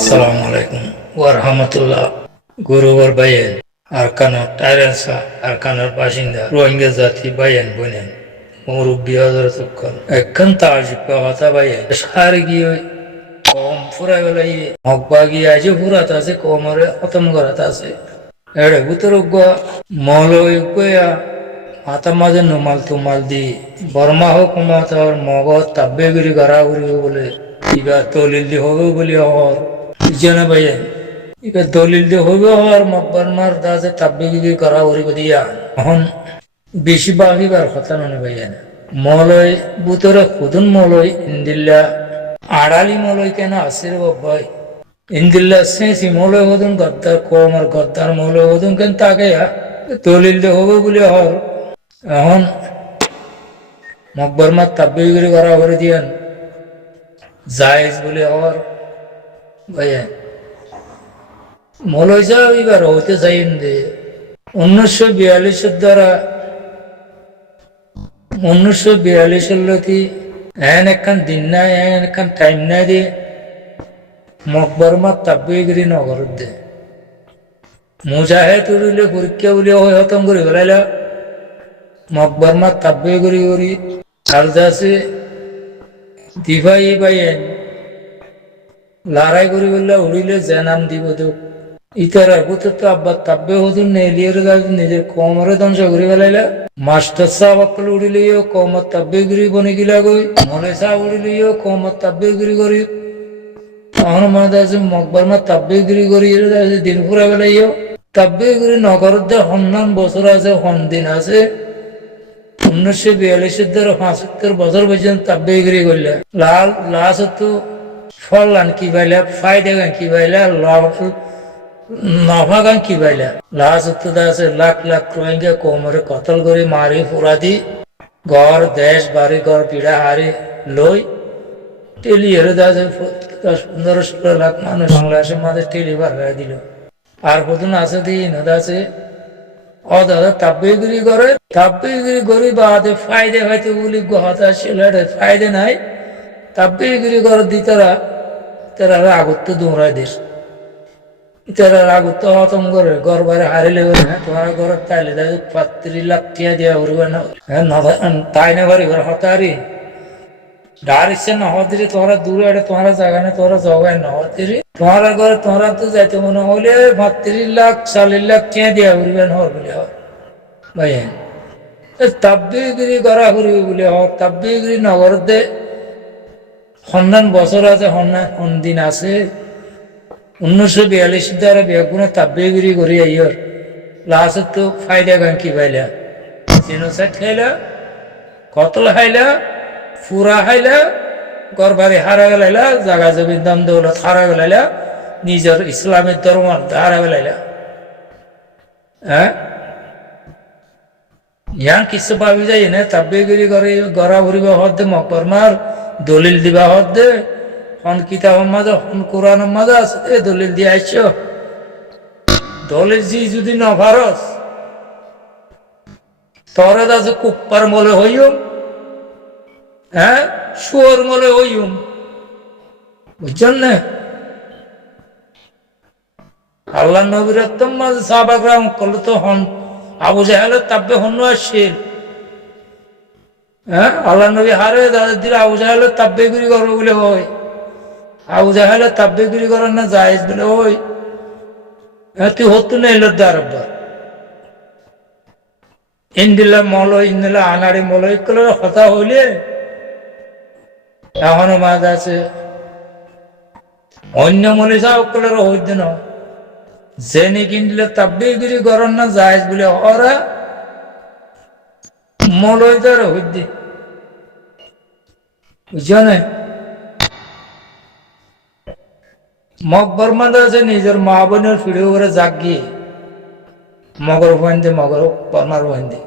Assalamu alaikum warahmatullah. Guruvar bayan arkanar Tayransa arkanar başında Rohingya zati bayan bunen Murubbi hazırlıklar ekkan tacip hata bayan Eşhar giyo Kom fura velayı Mokbagi acı fura tase komare atam kara tase Ede buturugga molo yukya Atamaze numal tumal di Burma hukumat और मगध तब्बेगिरी करा बोले इका दलिल दी होवे बोले और जने भैया इका दलिल दी होवे और मकबरमार दासे तब्बेगिरी करा दिया हम बेशी बागी बार खतन होने भैया मौलवी बुतरे खुदन मौलवी इंदिल्ला आड़ाली मौलवी के ना आसिर वो भाई इंदिल्ला से मौलवी होदन गद्दार कोमर गद्दार मौलवी होदन कन ताके या दलिल दी होवे बोले और हम मकबरमा तब्बीगिरी करा दिया जायज बोले और भैया मौलवी साहब इबार होते चाहिए 1942 द्वारा 1942 एन एकन दिन ना एन एकन टाइम ना दे मकबरमा तब्बीगिरी नगर दे मुजाहिद उड़िले कुरिक्या बोले हो खत्म करी गलाइला मकबरमा तब्बीगिरी करी আরদাসে দিভাই বাইয়েন লড়াই করি বললে উড়িলে যে নাম দিব তো ইতারা বুতে তো আব্বা তাব্বে হদুন নেলিয়ের গাছ নিজের কোমরে ধ্বংস করে ফেলাইলা মাস্টার সাহেব অকল উড়িলেও কোমর তাব্বেগিরি বনে গিলা গই মলে সাহেব উড়িলেও কোমর তাব্বেগিরি করি তখন মনে আছে মকবরমা তাব্বেগিরি করি দিন পুরা বেলাইও তাব্বেগিরি নগরের দে হন্নান বছর আছে হন দিন আছে 1942 দ্বারা 75 বছর পর্যন্ত তাব্বীগিরি করলে লাল লাশ তো ফল আন কি বাইলা ফায়দা গান কি বাইলা নফা গান কি বাইলা লাশ তো দাসে লাখ লাখ রোহিঙ্গা কোমরে কতল করে মারি পুরাদি ঘর দেশ বাড়ি ঘর পিড়া হারি লই টেলি হেরে দাসে 10-15 লাখ মানুষ বাংলাদেশের মাঝে টেলি বার হয়ে দিল আর কতদিন আছে দিন দাসে দাদা তাব্বীগিরি করে তাব্বীগিরি করি বাদে ফায়দা হয়তো বলি গহতা ছেলেটা ফায়দা নাই তাব্বীগিরি করে দি তারা রাগত্ব দৌড়ায় দেশ তারা রাগত্ব হতম করে ঘর বাইরে হারিলে তোমার ঘর তাইলে 35 লাখ টিয়া দিয়া উড়বে না তাই না বাড়ি ঘর হতারি ডার ইচ্ছে না হতিরে তোমরা দূরে এটা তোমার জায়গা নেই তোমরা জগায় না হতিরে তোমার ঘরে তোমরা তো যাইতে মনে হলে 35 লাখ 40 লাখ টিয়া দিয়া উড়বে না বলে হয় ভাই তাব্বীগিরি করা করিবে বলে হয় তাব্বীগিরি নগর দে সন্ধান বছর আছে সন্ধান দিন আছে 1942 দ্বারা বেগুনে তাব্বীগিরি করি আইয়র লাস্ট তো ফায়দা গান কি পাইলা জেনোসাইড খাইলা কতল খাইলা ফুরা খাইলা ঘর বাড়ি হারা গেলাইলা জাগা জমির দাম দৌলত হারা গেলাইলা নিজের ইসলামের ধর্ম হারা গেলাইলা হ্যাঁ ইয়ান কিছু ভাবি যাই না তাব্বীগিরি করে গড়া ভরিব হদ দে মকবরমার দলিল দিবা হদ দে হন কিতাবের মাঝে হন কোরআনের মাঝে আছে দলিল দিয়ে আইছ দলিল জি যদি না ভারস তোরা দাসে কুপ্পার মলে হইও হ্যাঁ শুয়োর মলে হইম বুঝছেন না আল্লাহ নবীর মাঝে সাহাবাগরাম করলে তো হন আবু জাহেলের তাব্বে হন্য আসছিল হ্যাঁ আল্লাহ নবী হারে দাদের দিলে আবু জাহেলের তাব্বেগিরি করবে বলে হয় আবু জাহেলের তাব্বেগিরি করার না জায়েজ বলে হয় হ্যাঁ তুই হতো না এলো দারব্বার ইন্দিল্লা মলয় ইন্দিল্লা আনাড়ি মলয় করলে হতা হইলে এখনো মাঝ আছে অন্য মলিসা সকলের হইত না জেনে কিনলে তাব্বীগিরি করার না জায়েজ বলে ওরা মলয় দ্বারা হইত বুঝছো না মকবরমা আছে নিজের মা বোনের ফিরে করে জাগিয়ে মগর বান্ধে মগর বর্মার বান্ধে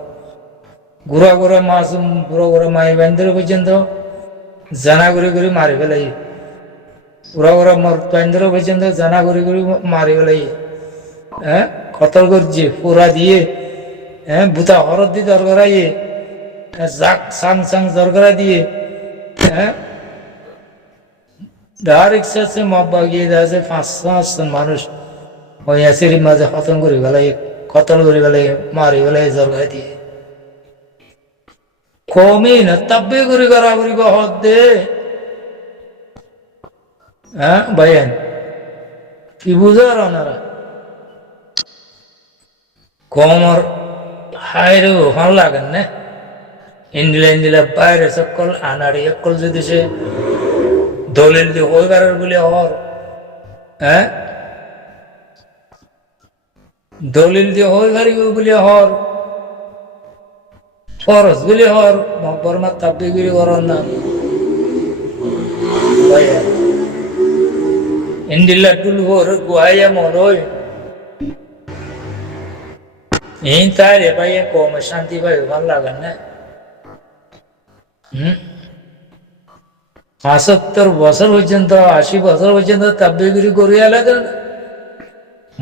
ঘুরা ঘুরা মাছ ঘুরা ঘুরা মাই বান্ধে পর্যন্ত জানা করে করে মারি ফেলাই ঘুরা ঘুরা বান্ধে পর্যন্ত জানা করে করে মারি ফেলাই হ্যাঁ কতল করছে পুরা দিয়ে হ্যাঁ বুতা হরদ দিয়ে দরকারাইয়ে জাক সাং সাং দরকারা দিয়ে হ্যাঁ রিক্সা আছে মব বাগিয়ে আছে 5-6 মানুষ ওই এসির মাঝে খতম করে বেলায় কতল করে বেলায় মারি বেলায় জলগাই দিয়ে কমই না তাব্বে করে গড়াগড়ি হদ দে হ্যাঁ ভাইয়ান কি বুঝার ওনারা কমর হাইরে ওখান লাগেন না ইন্দিলা বাইরে সকল আনাড়ি সকল যদি সে দলিল দিয়ে ওই গারের বলে হর হ্যাঁ দলিল দিয়ে ওই গাড়ি বলে হর ফরজ বলে হর বর্মা তাব্বিগিরি করার না ইন্দিলা টুল হর গুহাইয়া মরই এই তাই রে ভাই কম শান্তি ভাই ভালো লাগান না 75 বছর পর্যন্ত 80 বছর পর্যন্ত তাব্বিগিরি করি আলা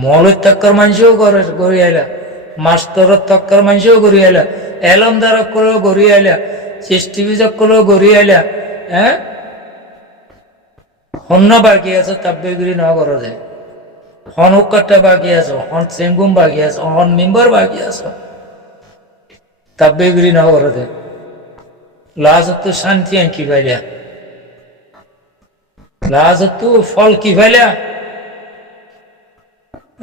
মৌলের তক্কর মানুষও করি আইলা মাস্টরের তক্কর মানুষও করি আইলা এলমদারক করেও করি আইলা সৃষ্টিবিজক করেও করি আইলা হ্যাঁ হন্য বাকি আছে তাব্বিগিরি না করে দে হন উক্কারটা বাকি আছে হন সেঙ্গুম বাকি আছে হন মেম্বার বাকি আছে তাব্বিগিরি না করে দে লাজত শান্তি কি পাইলা লাজত ফল কি পাইলা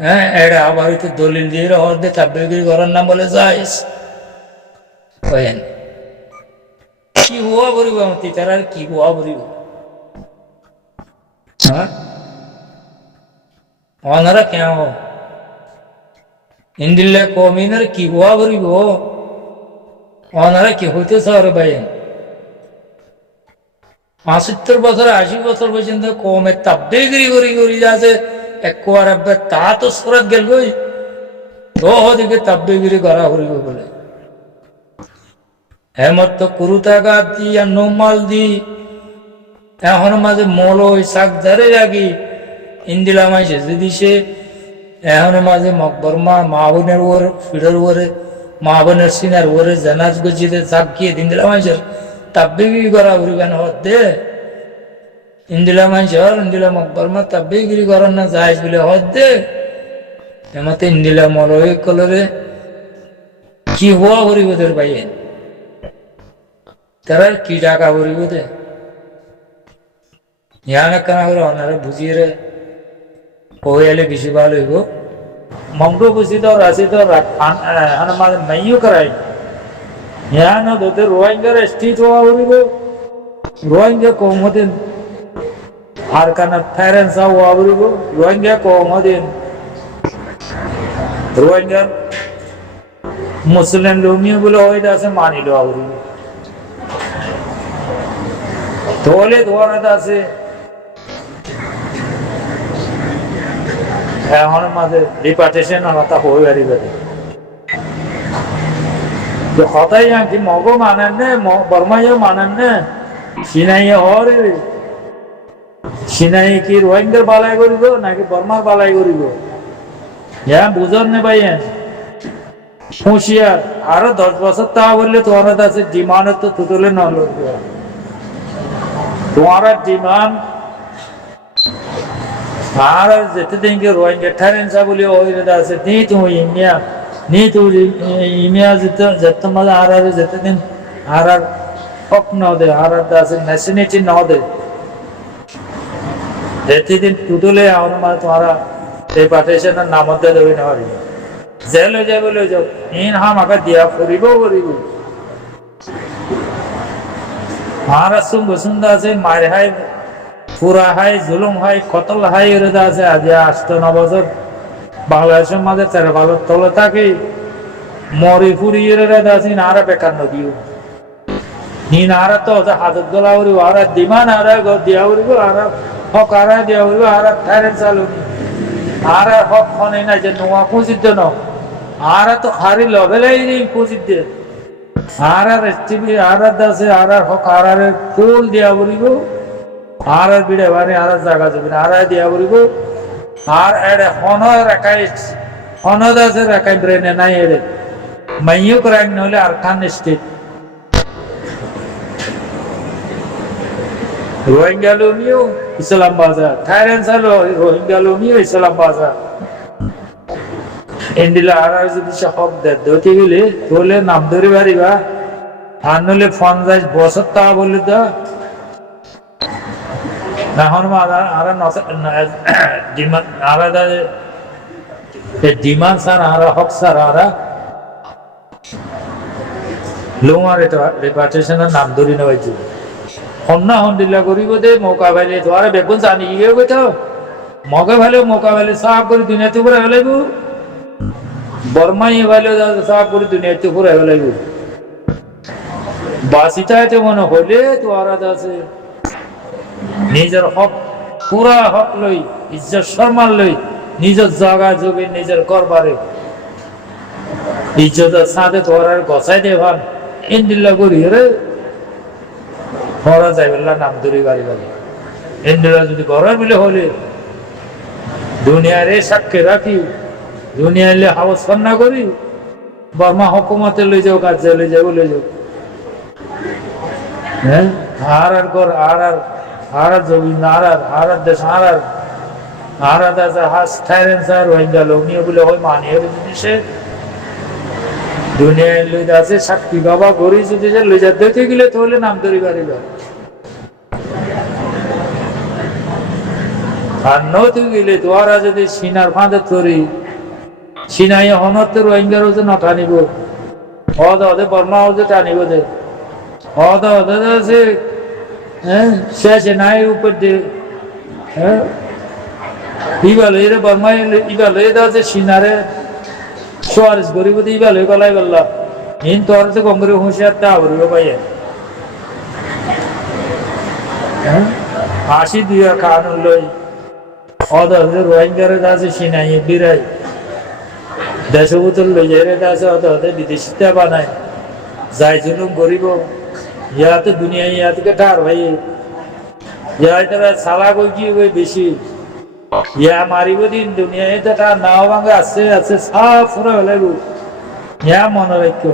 হ্যাঁ এটা আবার তো দলিল দিয়ে হর দে তাব্বিগিরি করার নাম বলে যাইস কি হওয়া বলিব আমতি তার আর কি হওয়া বলিব হ্যাঁ ওনারা কেন ইন্দিল্লা কমিনার কি হওয়া বলিব ওনারা কি হইতেছে আর ভাই 75 বছর 80 বছর পর্যন্ত কমে তাব্বিগিরি করি যাচ্ছে একবার তা তো সুরত গেল গই দিকে তাব্বিগিরি করা হরিব বলে হেমত তো কুরুতাগাত দি আর নোমাল দি এখন মাঝে মলই শাক ধারে রাখি ইন্দিলা মাইছে যদি সে এখন মাঝে মকবরমা মা বোনের ওর ফিডের ওরে মা বোনের সিনার ওরে জানাজ গজিতে শাক গিয়ে ইন্দিলা মাইছের তাব্বিগিরি করা হরিবেন হতে ইন্দিলা মাইছর ইন্দিলা মকবরমা তাব্বিগিরি করার না যাইস বলে হতে এমতে ইন্দিলা মলই কলরে কি হওয়া হরিব তোর ভাইয়ে তারা কি টাকা হরিব দে ইয়ানা কেনা করে ওনারা বুঝিয়ে রে কইলে বেশি ভালো হইব মঙ্গ বুঝি তো রাশি তো মাঝে মাইও করাই ইয়ানা দোতে রোহিঙ্গার স্টিচ হওয়া হরিব রোহিঙ্গা কমদিন আর কানা ফেরেন্স হওয়া হরিব রোহিঙ্গা কমদিন রোহিঙ্গার মুসলিম লোমিও বলে হইতে আছে মানিল হরিব তোলে ধোয়ার আছে এখন মাঝে ডিপার্টেশন আলাদা হয়ে গাড়িবে হতাই কি মগ মানেন নে বর্মাইও মানেন নে সিনাই হরে সিনাই কি রোহিঙ্গার বালাই করিব নাকি বর্মার বালাই করিব হ্যাঁ বুঝন নে ভাই হুঁশিয়ার আরো 10 বছর তা বললে তোমার আছে ডিমান্ড তো তুলে না तुम्हारा डिमांड আর যেতে দিনকে রোহিঙ্গা ঠারেন্সা বলে ওই আছে নি তুমি ইমিয়া নি তুমি ইমিয়া যেতে মানে আর যেতে দিন আর হক না দে আর আছে ন্যাশনালিটি না দে যেতে দিন টুটলে আর মানে তোমারা এই পার্টিশনের নাম দে দেবে না পারি জেল হয়ে যাবে বলে যাও ইন হাম আগে দিয়া করিব মহারাষ্ট্র বসুন্ধা আছে মার হাই পুরা হাই জুলুম হাই কতল হাই এরদা আছে আজ 8-9 বছর বাংলাদেশের মাঝে 13 ভালো তলে থাকে মরি ফুরি এরদা আছে নারা বেকার নদীও নি নারা তো হাজত গলাউরি আর দিমান আর দিয়াউরি আর হক আর দিয়াউরি আর থারেন চালুনি আর হক ফনে না যে নোয়া পুজিত ন আর তো খারি লবেলাই নি পুজিত আর টিভি আর দাসে আর হক আর ফুল দিয়া বলিব আর বিড়ে বানি আর জায়গা যাবে আর দিয়া বলিব আর এড়ে হন রাখাই হন দাসে রাখাই ব্রেনে নাই এড়ে মাইও করাই নহলে আর খান স্টেট রোহিঙ্গা লোমিও ইসলাম বাজার থাইল্যান্ড সালো রোহিঙ্গা লোমিও ইসলাম বাজার এন্ডিলা আর যদি হক দেয় দতি গেলে তোলে নাম ধরে পারিবা আর নলে 50 বছর তা বলে দা এখন আর ডিমান্ড আলাদা ডিমান্ড স্যার আর হক স্যার আর লোমার রেপার্টেশনের নাম ধরে নেওয়া হয়েছিল হন্না হন্ডিল্লা করিব দে মৌকা ভাইলে তো আর বেগুন জানি গিয়ে গো তো মগে ভাইলে মৌকা ভাইলে সাফ করে দুনিয়াতে পুরো হলাইব বর্মাই ভাইলে সাফ করে দুনিয়াতে পুরো হলাইব বাসিতাতে মনে হইলে তো আর আছে নিজের হক পুরা হক লই ইজ্জত সম্মান লই নিজের জায়গা জমি নিজের করবারে ইজ্জতের সাথে তো আর গছাই দে ভান ইন্দিল্লা করি রে হরা যাই বললা নাম ধরি গাড়ি গাড়ি ইন্দিরা যদি ঘরে মিলে হলে দুনিয়ারে সাক্ষী রাখি দুনিয়ালে হাওস না করি বর্মা হুকুমতে লই যাও কাজে লই যাও হ্যাঁ আর ঘর আর জমি আর দেশ আর হাস থাইল্যান্ড স্যার রোহিঙ্গা লোক নিয়ে বলে হয় মানিয়ে জিনিসে দুনিয়ায় লই আছে সাক্ষী বাবা গড়ি যদি লই যা দেখে গেলে তাহলে নাম ধরি পারিল আর নতুন গেলে তোরা যদি সিনার ফাঁদে তরি সিনাই হনত রোহিঙ্গার হচ্ছে না টানিব হদে বর্মা হচ্ছে টানিব দে হদে আছে হ্যাঁ শেষে নাই উপর দে হ্যাঁ ইবালে রে বর্মা ইবালে আছে সিনারে সোয়ারিস গরিব ইবালে গলাই বললা হিন তোর তো কংগ্রেস হুঁশিয়ার তা হরিব পাইয়ে হ্যাঁ 82 কানুন লই অদে রোহিঙ্গারে আছে সিনাই বিরাই দেশভূতর লই যাইরে আছে অদে বিদেশিতা বানায় যাই জুলুম গরিব ইয়াতে দুনিয়া ইয়াতে ঠার ভাই ইয়াটা সালা কই কি কই বেশি ইয়া মারিব দিন দুনিয়ায় তো ঠার নাও ভাঙে আছে সাফ পুরো হলাইব ইয়া মনে রাখো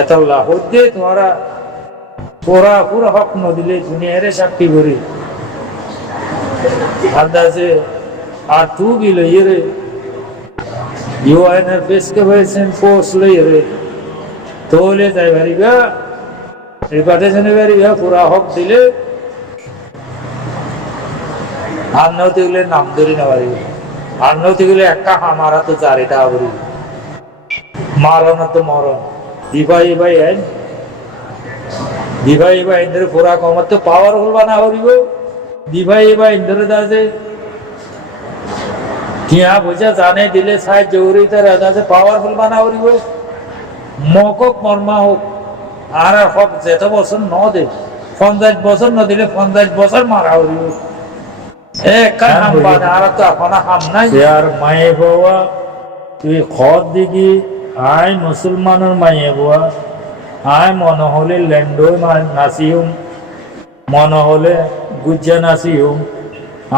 এতলা হতে তোরা পুরা হক ন দিলে দুনিয়ারে সাক্ষী করি আর দাসে আর তু বি লই রে ইউএন এক্সকাভেশন ফোর্স লই রে তোলে যাই ভারিবা রিপার্টেশন ভারিবা পুরা হক দিলে আর নতে গেলে নাম ধরি না পারিব আর নতে গেলে একটা হামারা তো চারিটা আবরি মারণ তো মরণ দিবাই ভাই ইন্দ্র পুরা কমত তো পাওয়ারফুল বানা হরিব দিভাই ইন্দ্র দাসে টিয়া বুঝা জানে দিলে সাই জৌরি তার দাসে পাওয়ারফুল বানা হরিব মকক মর্মা হোক আর হক যেত বছর ন দে 50 বছর ন দিলে 50 বছর মারা হরিব আর তো এখন হাম নাই আর মায়ে বাবা তুই খদ দিকি আয় মুসলমানের মায়ে বাবা আয় মনে হলে ল্যান্ডো নাসিহুম মনে হলে গুজ্জা নাসিহুম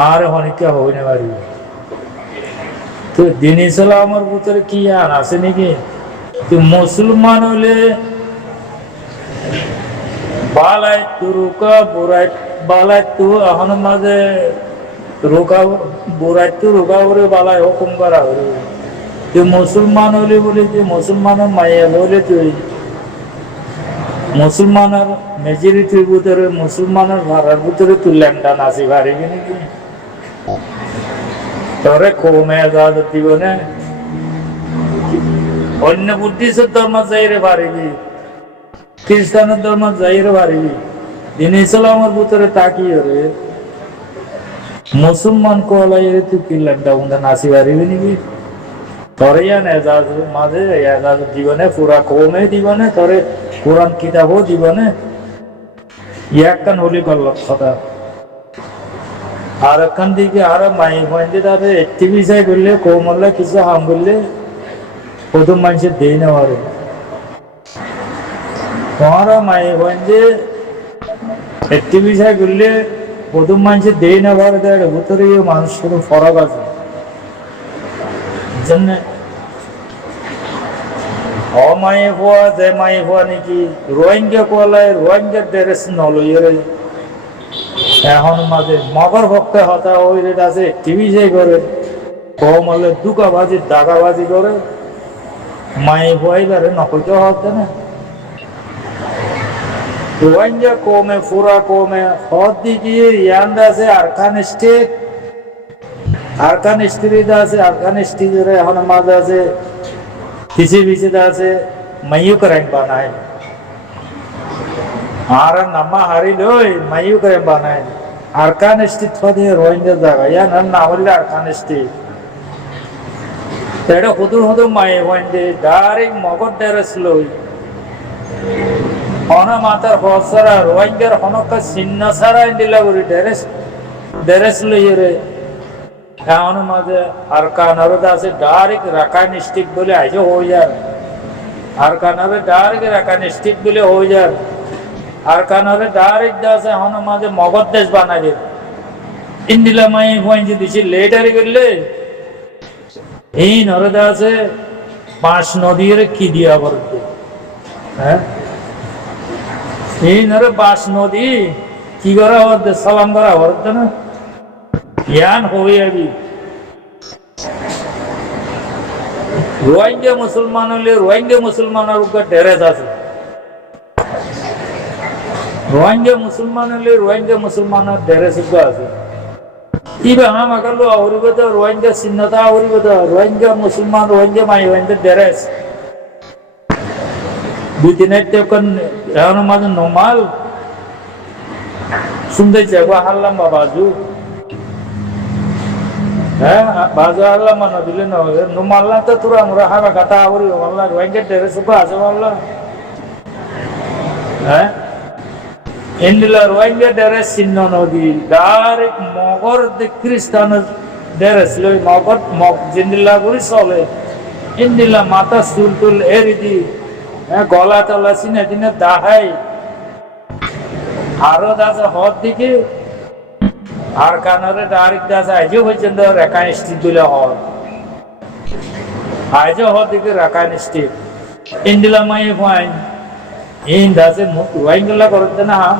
আর অনেকে হইনে পারিব তো দিন ইসলামের ভিতরে কি আর আছে নাকি তুই মুসলমান হলে বালাই তু রুকা বুড়াই বালাই তু এখন মাঝে রোকা বুড়াই তু রোকা করে বালাই হুকুম করা হইল তুই মুসলমান হলে বলে তুই মুসলমানের মাইয়া হলে তুই মুসলমানের মেজরিটির ভিতরে মুসলমানের ভাড়ার ভিতরে তুই ল্যান্ডা নাচি পারিবি নাকি তোরে কমে এজাজত দিব না অন্য বুদ্ধিস্টের ধর্ম যাইরে পারিবি খ্রিস্টানের ধর্ম যাইরে পারিবি দিন ইসলামের ভিতরে তাকিয়ে রে মুসলমান কলাই রে তুই কি ল্যান্ডা উন্দা নাচি পারিবি নাকি তোরে ইয়ান এজাজ মাঝে এজাজত দিব না পুরা কমে দিব না তোরে কোরআন কিতাবও দিব না ইয়াকান হলি গল্লত কথা আর একখান দিকে আর মাই মন্দির তাদের একটি বিষয় করলে কৌমল্লা কিছু হাম করলে প্রথম মানুষের দেই না পারে তোমারা মাই মন্দির একটি বিষয় করলে প্রথম মানুষের দেই না পারে তার ভিতরে মানুষ কোনো ফরক আছে জন্য অমায়ে হওয়া যে মায়ে হওয়া নাকি রোহিঙ্গা কোয়ালায় রোহিঙ্গা ড্রেস নলইরে এখন মাঝে মগর ভক্ত হতা ওই রেট আছে টিভি যে করে কম হলে দুকাবাজি দাগাবাজি করে মায়ে ভুয়াইবারে নকলতে হতে না রোহিঙ্গা কমে ফুরা কমে হদ দিকে ইয়ান্দ আছে আরকান স্টেট আরকান স্ট্রিট আছে আরকান স্ট্রিটের এখন মাঝে আছে পিছিয়ে পিছিয়ে আছে মাইও করেন বানায় আর নামা হারি লই মাইও করেন বানায় আরকান স্ট্রিট হতে রোহিঙ্গা জায়গা ইয়া না হলে আরকান স্ট্রিট এটা হুদুর হুদুর মায়ে ওয়াইন্ডে ডাইরেক্ট মগর ডেরেস লই অনা মাতার হসারা রোহিঙ্গার হনকা চিহ্ন সারা ইন্দিলা করি ডেরেস লই রে এখন মাঝে আরকানের আছে ডাইরেক্ট রাকান স্ট্রিট বলে আইজো হয়ে যায় আরকানের ডাইরেক্ট রাকান স্ট্রিট বলে হয়ে যায় আরকানের ডাইরেক্ট আছে এখন মাঝে মগর দেশ বানাবে ইন্দিলা মাই ওয়াইন্ডে দিছি লেটারি করলে এই নরদা আছে পাঁচ নদীর কি দিয়া বলতে হ্যাঁ এই নরে পাঁচ নদী কি করা হতে সালাম করা হতে না জ্ঞান হয়ে যাবি রোহিঙ্গা মুসলমান হলে রোহিঙ্গা মুসলমানের উপর ডেরেস আছে রোহিঙ্গা মুসলমান হলে রোহিঙ্গা মুসলমানের ডেরেস উপর আছে ইবা হাম আকালো আউরিবত রোহিঙ্গা চিহ্নতা আউরিবত রোহিঙ্গা মুসলমান রোহিঙ্গা মাই ওয়াইন্ডে ডেরেস দুই দিনের তেকন এখন মাঝে নমাল শুনতে যাবো হারলাম বাবাজু হ্যাঁ বাজু হারলাম মানা দিলে না নমাল্লা তো তোরা আমরা হারা কাটা আউরি মাল্লা রোহিঙ্গা ডেরেস উপর আছে মাল্লা হ্যাঁ ইন্দিলা রোহিঙ্গা ডেরেস চিহ্ন নদী ডাইরেক্ট মগর খ্রিস্টান ডেরেস লই মগর জিন্দিল্লা করে চলে ইন্দিলা মাথা চুল টুল এরি দি গলা টলা চিনে দিনে দাহাই আরো দাসে হদ দিকে আর কানারে ডাইরেক্ট দাসে আইজো পর্যন্ত রেখান স্ট্রিট দিলে হদ আইজো হদ দিকে রেখান স্ট্রিট ইন্দিলা মাই ফাইন এই দাসে রোহিঙ্গা করতে না হাম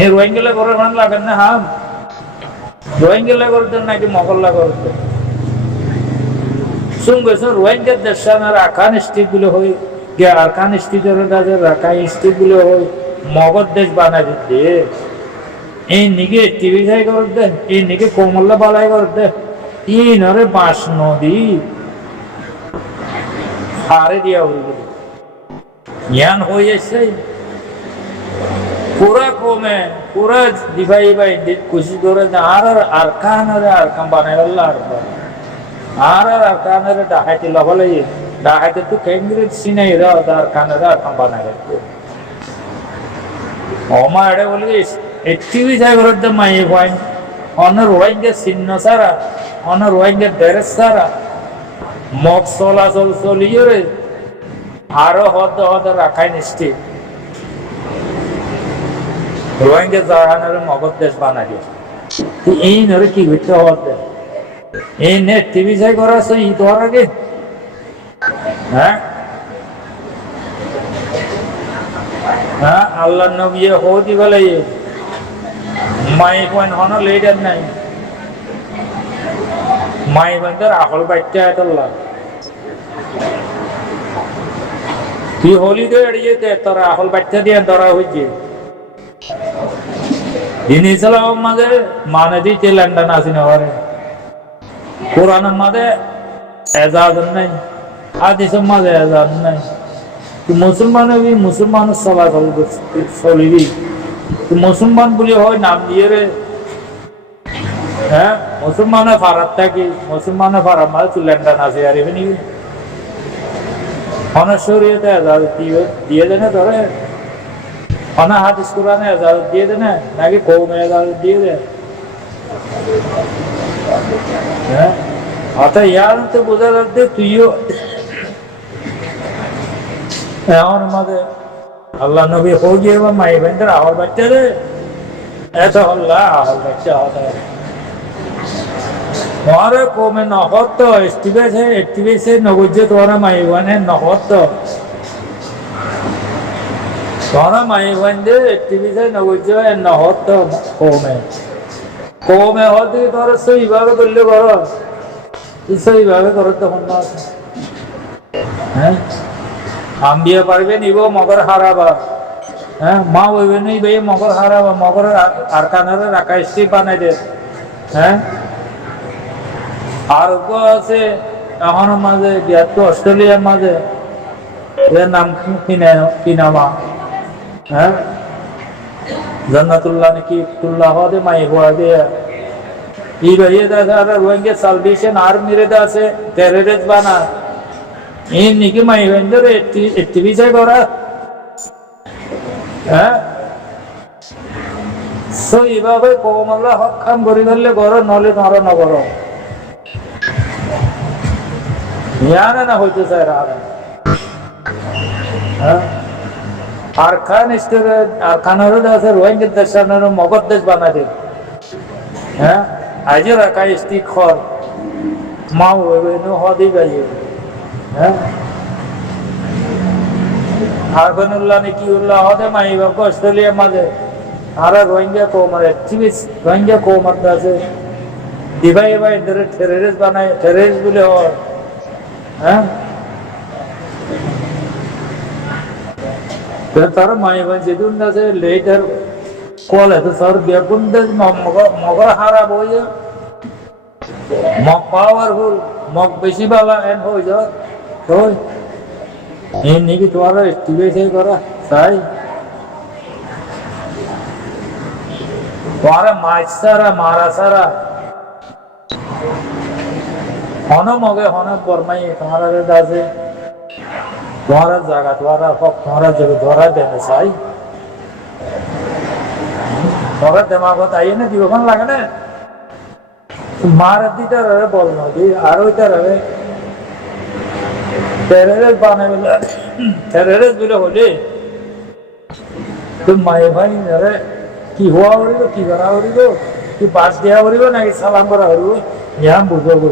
এই রোহিঙ্গা করে ভান লাগেন না হাম রোহিঙ্গা করতে নাকি মগল্লা করতে শুন গেছো রোহিঙ্গা দেশানার আরকান স্ট্রিট গুলো হই গে আরকান স্ট্রিটের দাসে রাকাই স্ট্রিট গুলো হই মগর দেশ বানাই দিতে এই নিকে টিভি যাই করতে এই নিকে কোমল্লা বালাই করতে এই নরে বাঁশ নদী হারে দিয়া উড়ে জ্ঞান হয়ে যাচ্ছে পুরা কমে পুরা দিভাই ভাই কোশিশ করে আর কান বানাই আর কানের ডাহাইতে লবলে ডাহাইতে তো কেন্দ্রে সিনাই আর কানের আর কান বানাই অমা এড়ে বলি একটিভি যাই করতে মাই ভাই অন্য রোহিঙ্গা চিহ্ন সারা অন্য রোহিঙ্গা ড্রেস সারা মগ চলাচল চলিয়ে রে আরো হদ হদ রাখাই নিশ্চিত রোহিঙ্গা জাহানের মগজ দেশ বানাই এই নরে কি হইতে হদ এই নে টিভি যাই করা আছে ই তো আগে হ্যাঁ হ্যাঁ আল্লাহ নবী হদি বলে মাই পয়েন্ট হন লেটার নাই মাই পয়েন্টের আকল বাইটা এতল্লা তুই হলি তো এড়িয়ে তোরা আকল বাচ্চা দিয়ে ধরা হয়েছে জিনিসলাম মাঝে মানে দিচ্ছে লন্ডন আসি না কোরআনের মাঝে এজাজ নাই হাদিসের মাঝে এজাজ নাই তুই মুসলমান হবি মুসলমানের সবাই চলিবি তুই মুসলমান বলি হয় নাম দিয়ে রে হ্যাঁ মুসলমানের ফারাত থাকি মুসলমানের ফারাত মাঝে তুই লন্ডন আসি আর এমনি অনশ্বরীয়তে এজাজত দিয়ে দেনে ধরে অনা হাদিস কোরআনে এজাজত দিয়ে দেনে নাকি কৌমে এজাজত দিয়ে দে হ্যাঁ অর্থাৎ ইয়ার তো বোঝা যাচ্ছে তুইও এমন মাঝে আল্লাহ নবী হয়ে গিয়ে মাই বেন্টার আহর বাচ্চা রে এত আল্লাহ আহর বাচ্চা হতে তোমারে কমে নহত এস্টিভেছে নগজ্য তোমারা মাইবানে নহত তোমারা মাইবান দে এস্টিভেছে নগজ্য নহত কমে হতে তোর সেইভাবে করলে করো সেইভাবে করো তখন না হ্যাঁ আম্বিয়া পারবে নিব মগর হারাবা হ্যাঁ মা বলবে নেই ভাই মগর হারাবা মগর আর কানারে রাখা স্টিপ বানাই দে হ্যাঁ আর আছে এখন মাঝে বিয়াত অস্ট্রেলিয়ার মাঝে এর নাম কিনামা হ্যাঁ জান্নাতুল্লাহ নাকি তুল্লাহ দে মাই হওয়া দিয়ে ই রহিয়ে আছে আর রোহিঙ্গা সালভেশন আর্মির আছে টেররিস্ট বানা এই নাকি মাই হইন্দর একটি বিষয় করা হ্যাঁ সো এইভাবে কমলা হক খাম করি করলে করো নলে নর নগর জ্ঞান না হইতে চায় আর খান আর খানারও আছে রোহিঙ্গা দেশের মগর দেশ বানা দে হ্যাঁ আজও রাখা স্ত্রী খর মা হদি গাইয়ে হ্যাঁ আর উল্লাহ নাকি উল্লাহ হদে মাইবা অস্ট্রেলিয়ার মাঝে আর রোহিঙ্গা কৌমার রোহিঙ্গা কৌমার আছে দিবাই এবার এদের টেররিস্ট বানায় টেররিস্ট বলে হয় হ্যাঁ তার মাইবা যেদিন আছে লেটার কল আছে স্যার বেগুন মগর হারা বই মগ পাওয়ারফুল মগ বেশি বালা এন হয়ে যায় তো এই নাকি তোমার এস্টিমেট করা তাই তোমার মাছ সারা মারা সারা হন মগে হন বরমাই তোমার আছে তোমার জায়গা তোমার ধরা দেবে চাই ধরা দেমাগত আইয়ে না দিবখান লাগে না মার দিতে রবে বল নদী আর ওইটা রবে টেররিস্ট বানাবে টেররিস্ট বলে হলে তুই মায়ে ভাই আরে কি হওয়া হরিব কি করা হরিব কি বাস দেওয়া হরিব নাকি সালাম করা হরিব ইহাম বুঝবো